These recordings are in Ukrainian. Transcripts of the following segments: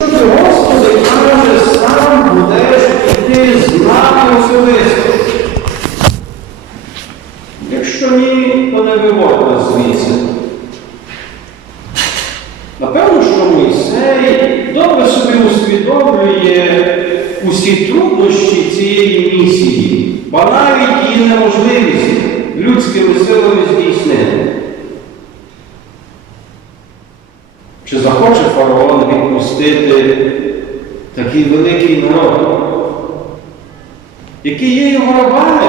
Господи, каже, сам будеш іти з нами особисто. Якщо ні, то не виводь нас звідси. Напевно, що Мойсей добре собі усвідомлює усі труднощі цієї місії, ба навіть її неможливість людськими силами здійснити. Чи захоче фараон відпустити такий великий народ, який є його рабами,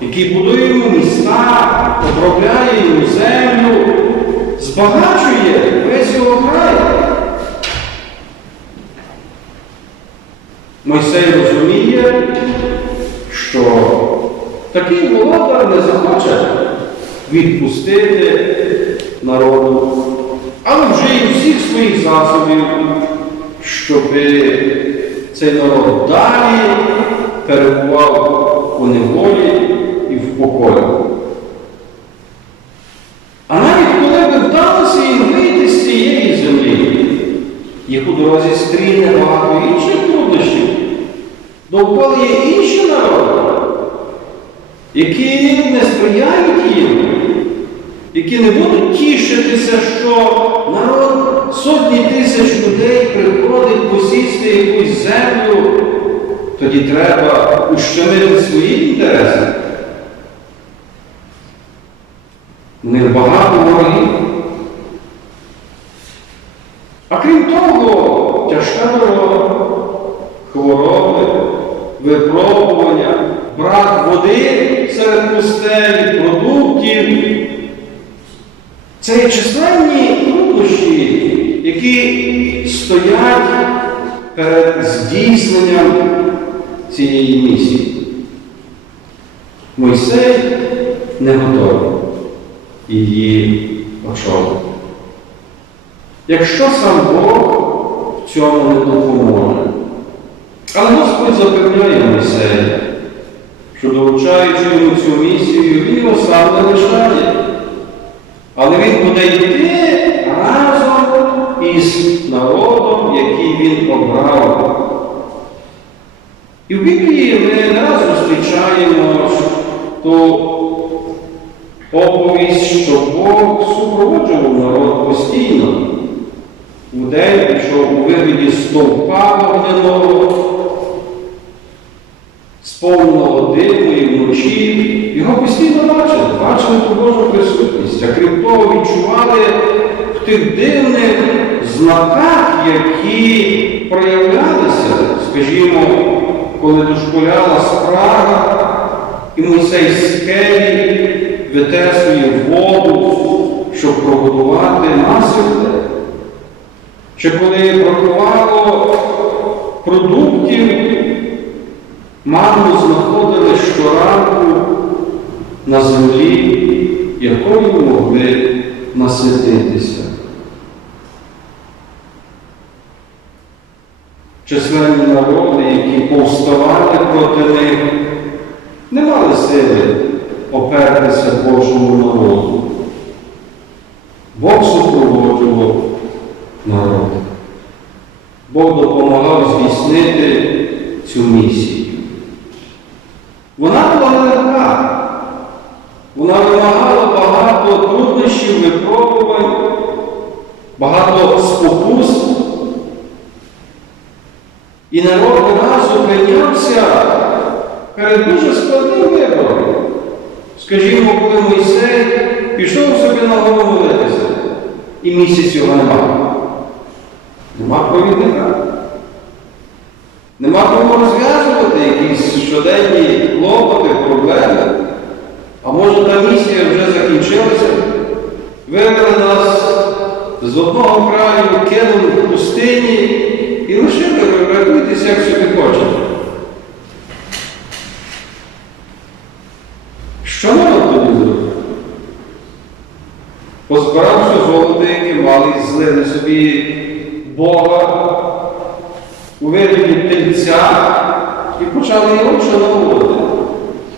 який будує йому міста, обробляє йому землю, збагачує весь його край. Мойсей розуміє, що такий володар не захоче відпустити народу, але вжиє всіх своїх засобів, щоб цей народ далі перебував у неволі і в покої. А навіть коли би вдалося їм вийти з цієї землі, їх у дорозі стріне багато інших труднощів. Довкола є інші народи, які не сприяють їм, які не будуть тішитися, що народ сотні тисяч людей приходить посісти якусь землю, тоді треба ущемити свої інтереси. У них багато ворогів. А крім того, тяжка дорога, хвороби, випробування, брак води серед пустелі, продуктів. Це численні труднощі, які стоять перед здійсненням цієї місії. Мойсей не готовий її очолити. Якщо сам Бог в цьому не допоможе. Але Господь запевняє Мойсея, що доручаючи йому цю місію, він його сам не лишає. Але він буде йти разом із народом, який він обрав. І в Біблії ми не раз зустрічаємо ту оповість, що Бог супроводжував народ постійно. У день пішов у вигляді стовпа вогняного, з повного диму і вночі. Його постійно бачили, бачили ту Божу присутність. А крім того, відчували в тих дивних знаках, які проявлялися, скажімо, коли дошкуляла спрага, і Мойсей з скелі витесує воду, щоб прогодувати насипне. Чи коли бракувало продуктів, маму знаходили щоранку на землі, якою могли насититися. Численні народи, які повставали проти них, не мали сили опертися Божому народу. Бог супроводжував народ. Бог допомагав здійснити цю місію. Вона була нелегка. Вона вимагала багато труднощів, випробувань, багато спокус. І народ не раз опинявся перед дуже складним вибором. Скажімо, коли Мойсей пішов собі на гору молитися, і місяць його нема. Нема провідника. Нема кому розв'язувати якісь щоденні клопоти, проблеми. А може та місія вже закінчилася? Вивели нас з одного краю, кинули в пустині і лишили рятуйтесь, як собі хочете. Що народ тоді зробив? Позбиравши золото, яке мали, і злили собі Бога у вигляді тельця і почали його вшановувати.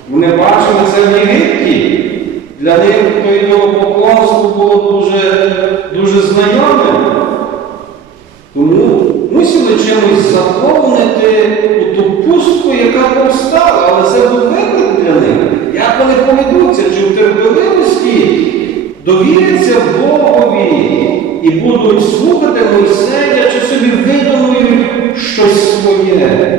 Вони бачили це в Єгипті. Для них то ідолопоклонство було дуже, дуже знайоме. Тому хотіли чимось заповнити ту пустку, яка повстала, але це був виклик для них. Як вони поведуться, чи в терпеливості довіряться Богові і будуть слухати Мойсея, чи собі видумують щось своє.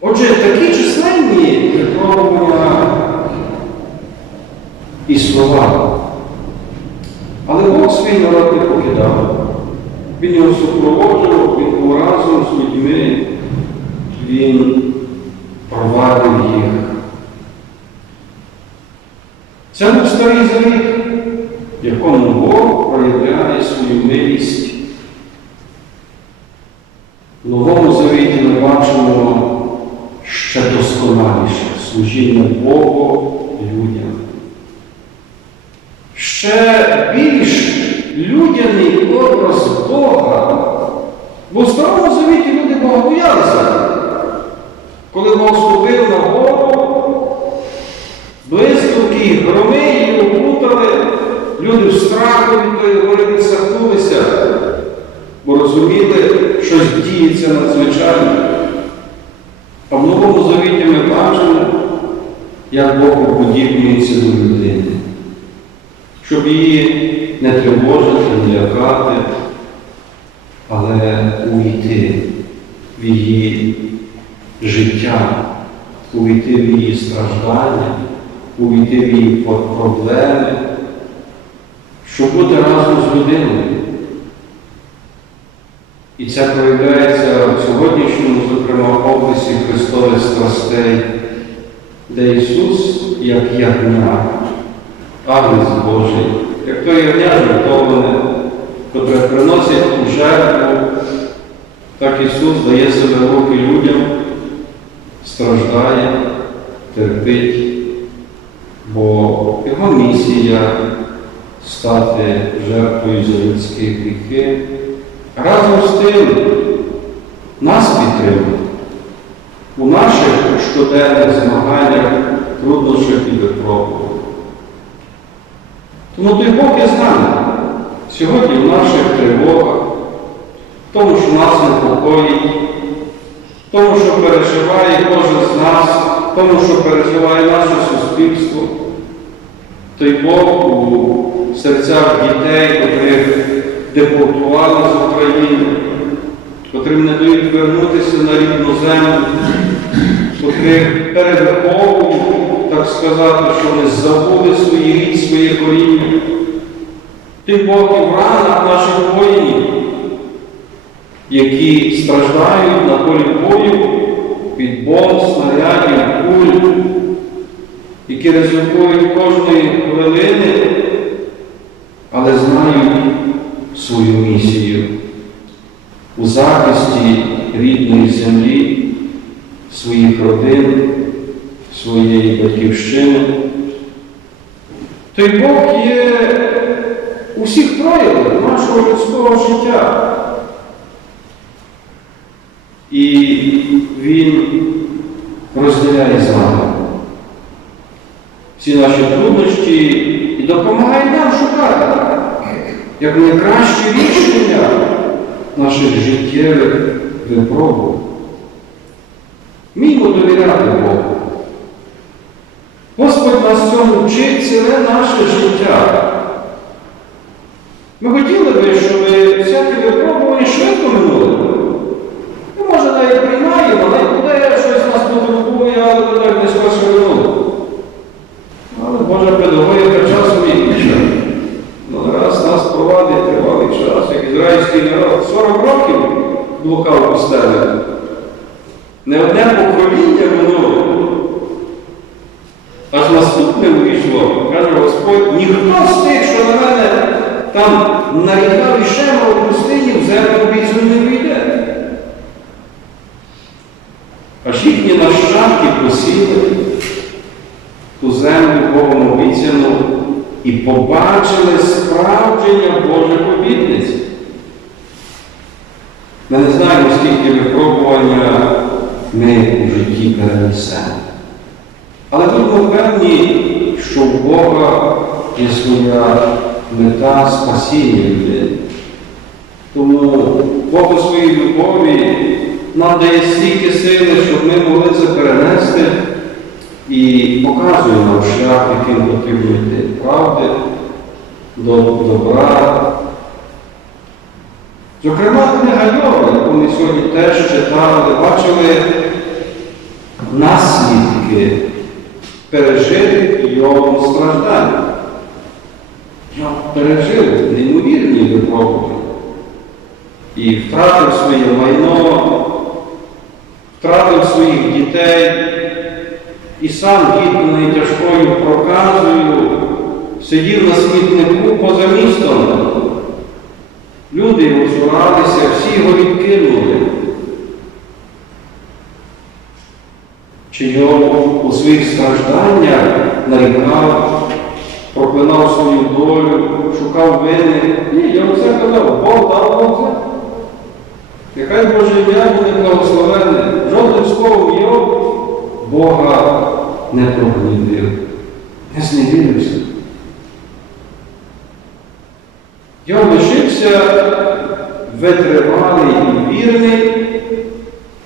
Отже, такі численні випробування і слова. Але Бог свій народ не покидав. Він його супроводжував, він був разом з людьми, він провадив їх. Це був старий завіт, якому Бог проявляє свою милість. В новому завіті ми бачимо ще досконаліше служіння Богу людям. Ще більш людяний образ Бога. Бо в старому завіті люди Бога боялися. Коли на гору, блискавки, і громи її опутали, люди в страху від тої гори відсахнулися, бо розуміли, щось діється надзвичайно. А в Новому Завіті ми бачимо, як Бог уподібнюється до людини, щоб її не тривожити, не лякати, але увійти в її життя, увійти в її страждання, увійти в її проблеми, щоб бути разом з людиною. І це проявляється в сьогоднішньому, зокрема, описі Христових страстей, де Ісус, як ягня, Агнець Божий, як то ягня жертоване, котре приносить у жертву, так Ісус дає себе руки людям, страждає, терпить, бо Його місія стати жертвою за людські гріхи. Разом з тим нас підтримує у наших щоденних змаганнях, труднощах і випробуваннях. Тому той Бог є нами сьогодні в наших тривогах, в тому, що нас непокоїть, тому, що переживає кожен з нас, тому, що переживає наше суспільство. Той Бог у серцях дітей, котрих депортували з України, котрим не дають вернутися на рідну землю, котрих перевиховують, так сказати, що вони забули свої рід, своє коріння. Ти Бог і в ранах наших воїнів, які страждають на полі бою від бомб, снарядів, куль, які ризикують кожної хвилини, але знають свою місію у захисті рідної землі, своїх родин, своєї батьківщини. Той Бог є у всіх проявах нашого людського життя. І Він розділяє з нами всі наші труднощі і допомагає нам шукати як найкращі рішення наших життєвих випробувань. Мімо довіряти Богу. Господь нас цьому вчить ціле наше життя. Ми хотіли би, щоб всякі випробування швидко минули. Може, приймаємо, але буде щось нас потурбує, але так десь перше минуло. Але Божа педагогіка часом є інша. Ну, раз нас провадить тривалий час, як ізраїльський народ 40 років блукав пустелі. Не одне покоління минуло. Аж наступне вийшло, каже Господь, ніхто з тих, що на мене там нарікав і шема у пустині, в землю обіцяну не посіли ту землю Богом обіцяну і побачили справдження Божих обітниць. Ми не знаємо, скільки випробування ми у житті перенесемо. Але будемо певні, що в Бога є своя мета спасіння людей. Тому Бог у своїй любові нам дає стільки сили, щоб ми могли це перенести і показує нам шлях, яким потрібно йти правди, до добра. Зокрема, книга Йова, яку ми сьогодні теж читали, бачили наслідки пережитих Йовом страждань. Йов пережив неймовірні випробування і втратив своє майно, втратив своїх дітей і сам гідною тяжкою проказою сидів на смітнику поза містом. Люди його цуралися, всі його відкинули. Чи його у своїх стражданнях нарікав, проклинав свою долю, шукав вини. Ні, я оце казав, Бог дав Бог це. Нехай Боже ім'я буде благословенне. Жодним словом його Бога не прогнівив, не зневірився. Я лишився витривалий і вірний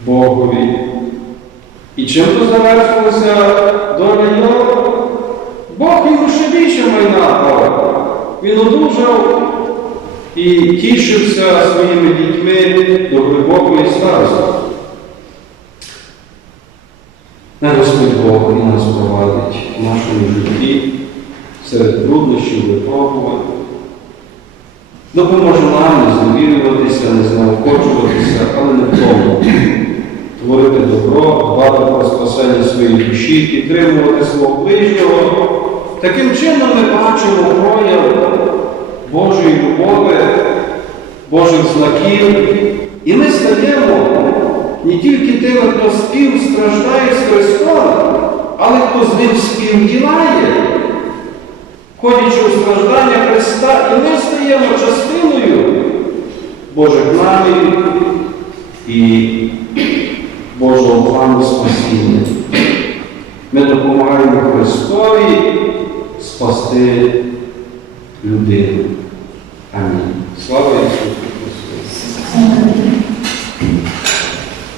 Богові. І чим то завершилася доля Йова? Бог йому ще більше майна. Він одужав і тішився своїми дітьми до глибокої старості. Не Господь Бог нас провадить в нашому житті серед труднощів випробувань. Допоможе нам не зневірюватися, не знеохочуватися, але не в тому. Творити добро, дбати про спасення своєї душі, підтримувати свого ближнього. Таким чином ми бачимо прояв Божої любові, Божих знаків. І ми стаємо не тільки тими, хто співстраждає з Христом, але хто з ним співдіває, ходячи у страждання Христа, і ми стаємо частиною Божих намірів і Божого плану спасіння. Ми допомагаємо Христові спасти e o dele a mim. Só